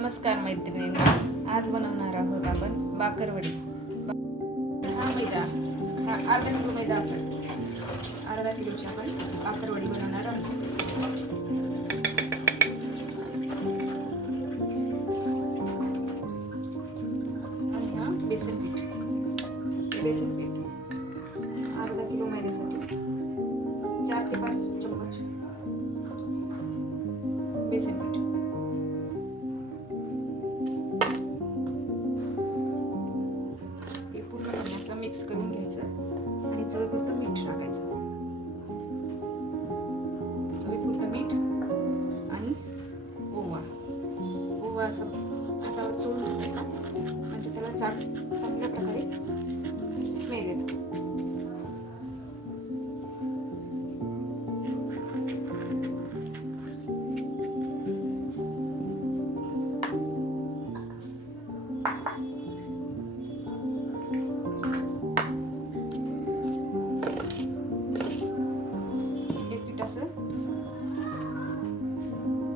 नमस्कार मैत्रिणी, आज बनवणार आहोत आपण बाकरवडी। हा मैदा, हा अर्धा किलो मैदा असेल। अर्धा किलोची आपण बाकरवडी बनवणार आहोत। आणि हा बेसन पीठ, अर्धा किलो मैद्यासाठी 4 ते 5 चम्मच बेसन पीठ। मिक्स करून घ्यायचं आणि चवीपुरतं मीठ टाकायचं। चवीपुरतं मीठ आणि ओवा असं हातावर चोळून टाकायचा, म्हणजे त्याला चांगल्या प्रकारे स्मेल येतो।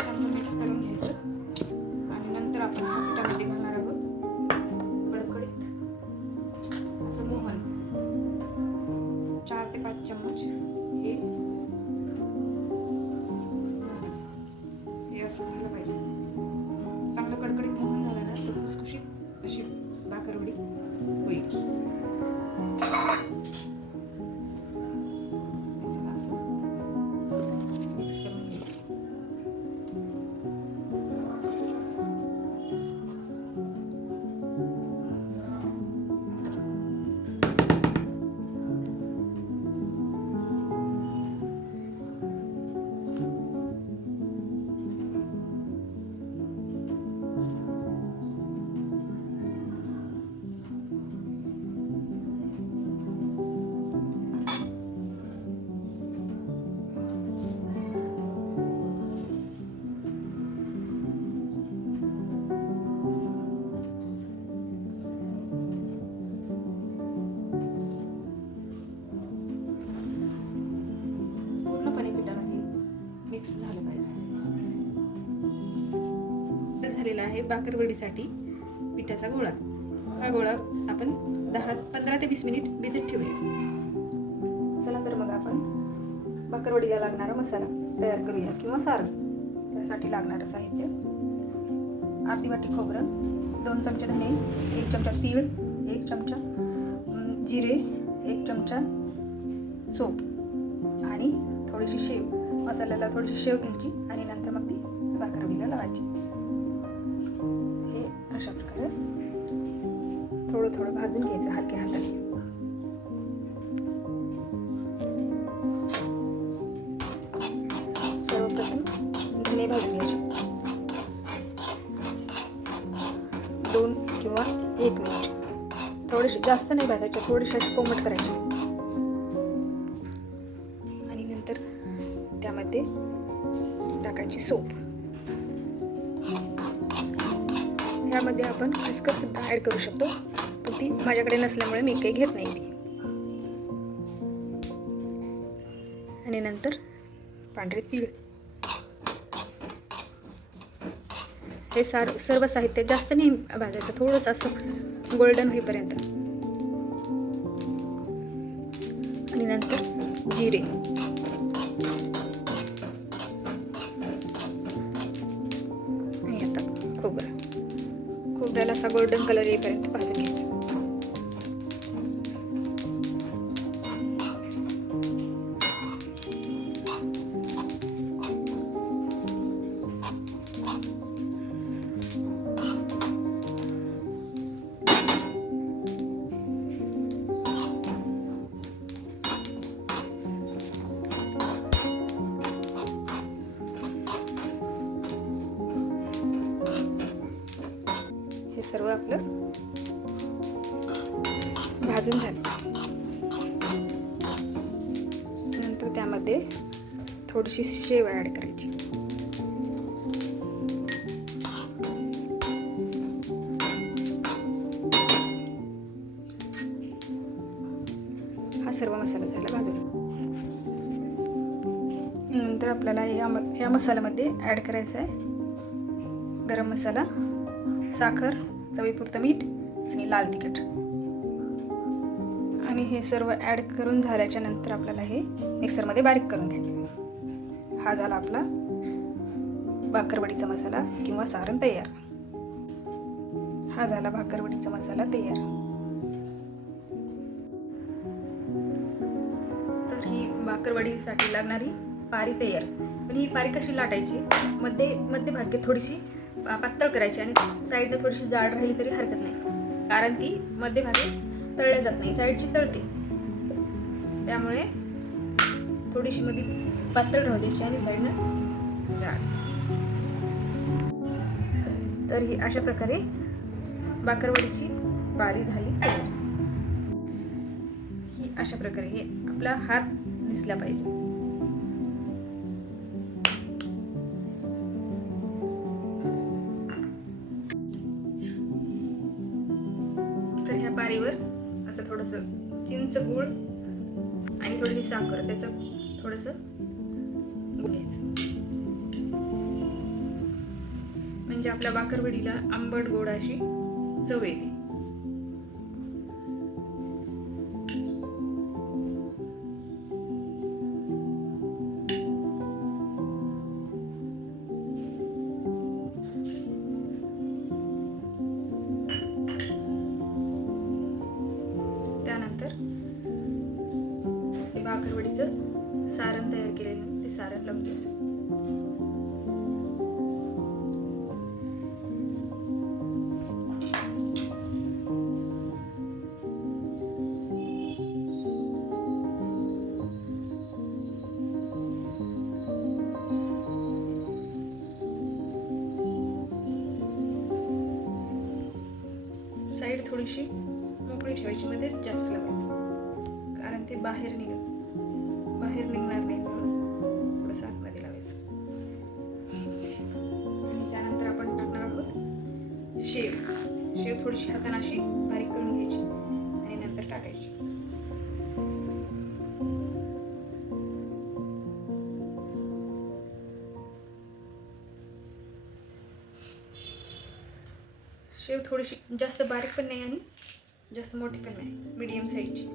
चांगलं मिक्स करून घ्यायचं आणि नंतर आपण पिठामध्ये घालणार आहोत कडकडीत असं मोहन। 4 ते 5 चम्मच हे असं झालं पाहिजे। चांगलं कडकडीत मोहन झालं ना तर खुसखुशीत अशी बाकरवडी होईल। मिक्स झालं पाहिजे। झालेला आहे बाकरवडीसाठी पिठाचा गोळा। हा गोळा आपण 15 ते 20 मिनिट भिजत ठेवूया। चला तर मग आपण बाकरवडीला लागणारा मसाला तयार करूया किंवा सारण। त्यासाठी लागणारं साहित्य: अर्धी वाटी खोबरं, 2 चमचे धने, 1 चमचा तीळ, 1 चमचा जिरे, 1 चमचा सोप आणि थोडीशी शेव। मसाल्याला थोडीशी शेव घ्यायची आणि नंतर मग ती बाकरवडीला लावायची। हे अशा प्रकारे थोडं थोडं भाजून घ्यायचं हलक्या हाताने। सर्वप्रथम धने भाजून घ्यायचे 2 किंवा 1 मिनिट। थोडेसे जास्त नाही भाजायचे, थोडेसे कोमट करायचे आणि नंतर त्यामध्ये टाकायची सोप। त्यामध्ये आपण खसखस सुद्धा ऍड करू शकतो, पण ती माझ्याकडे नसल्यामुळे मी काही घेत नाही ती। आणि नंतर पांढरे तीळ। हे सर्व साहित्य जास्त नाही भाजायचं, थोडंसं असं गोल्डन होईपर्यंत। आणि नंतर जिरे आणि आता खोबऱ्याला असा गोल्डन कलर येईपर्यंत भाजून घ्यायचा। हे सर्व आपलं भाजून झालं। नंतर त्यामध्ये थोडीशी शेव ऍड करायची। हा सर्व मसाला झाला भाजून। नंतर आपल्याला या मसाल्यामध्ये ॲड करायचा आहे गरम मसाला साखर, चवीपुरतं मीठ आणि लाल तिखट. आणि हे सर्व ॲड करून झाल्याच्या नंतर आपल्याला हे मिक्सरमध्ये बारीक करून घ्यायचं. हा झाला आपला भाकरवडीचा मसाला किंवा सारण तयार. हा झाला भाकरवडीचा मसाला तयार. तर ही भाकरवडीसाठी लागणारी पारी तयार. पण ही पारी कशी लाटायची, मध्यभागी थोडीशी पातळ करायची आणि साईडने थोडीशी जाड राहिली तरी हरकत नाही, कारण ती मध्यभागी तळल्या जात नाही, साईडची तळते. त्यामुळे थोडीशी मध्ये पातळ राहू द्यायची आणि साईडनं जाड. तर ही अशा प्रकारे भाकरवडीची पारी झाली तयार. ही अशा प्रकारे हे आपला हात दिसला पाहिजे. तर ह्या पारीवर असं थोडंसं चिंच गूळ आणि थोडीशी साखर, त्याचं थोडंसं गूळ घ्यायचं, म्हणजे आपल्या भाकरवडीला आंबट गोड अशी चव येते. त्यानंतर हे भाकरवडीचं सारण तयार केलेलं ते सारण लावून द्यायचं. साईड थोडीशी मोकळी ठेवायची, मध्येच जास्त लावायचं, कारण ते बाहेर निघणार नाही, म्हणून थोडंसं आतमध्ये लावायचं. आणि त्यानंतर आपण टाकणार आहोत शेव थोडीशी हाताने अशी बारीक करून घ्यायची आणि नंतर टाकायची. शेव थोडीशी जास्त बारीक पण नाही आणि जास्त मोठी पण नाही, मीडियम साईजची.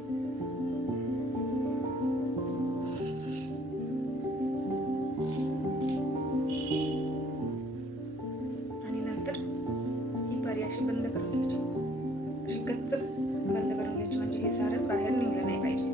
आणि नंतर ही पारी अशी बंद करून घ्यायची, अशी गच्च बंद करून घ्यायची, म्हणजे हे सारण बाहेर निघलं नाही पाहिजे.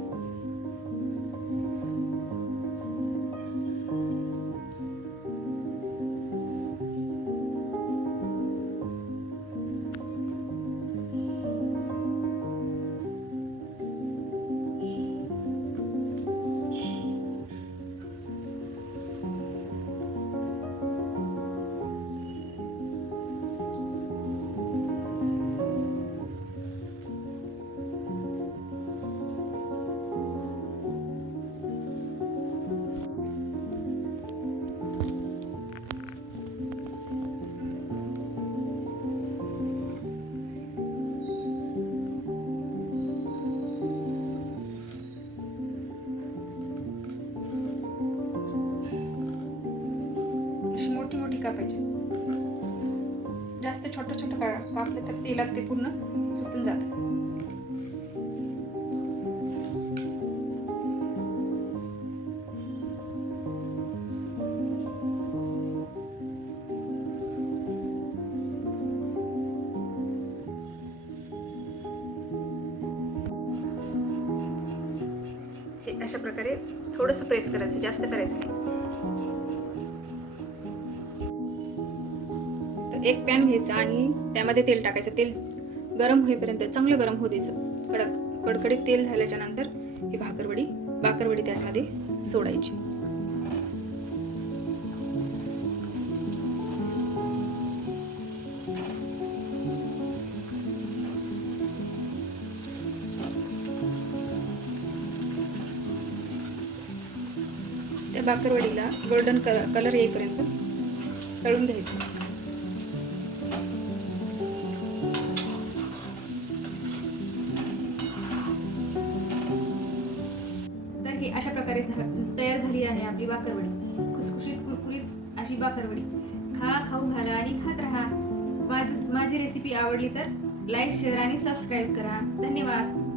मोठी कापायची, जास्त छोटं कापलं तर तेलात ते पूर्ण सुटून जातं. हे अशा प्रकारे थोडंसं प्रेस करायचं, जास्त करायचं नाही. एक पॅन घ्यायचा आणि त्यामध्ये तेल टाकायचं. तेल गरम होईपर्यंत चांगलं गरम होऊ द्यायचं. कडकडीत तेल झाल्याच्या नंतर ही भाकरवडी त्यामध्ये सोडायची. त्या भाकरवडीला गोल्डन कलर येईपर्यंत तळून घ्यायचं. अशा प्रकारे तयार झाली आहे आपली भाकरवडी. खुसखुशीत कुरकुरीत अशी भाकरवडी. खाऊ घाला आणि खात राहा. माझी माझी रेसिपी आवडली तर लाईक शेअर आणि सबस्क्राईब करा. धन्यवाद.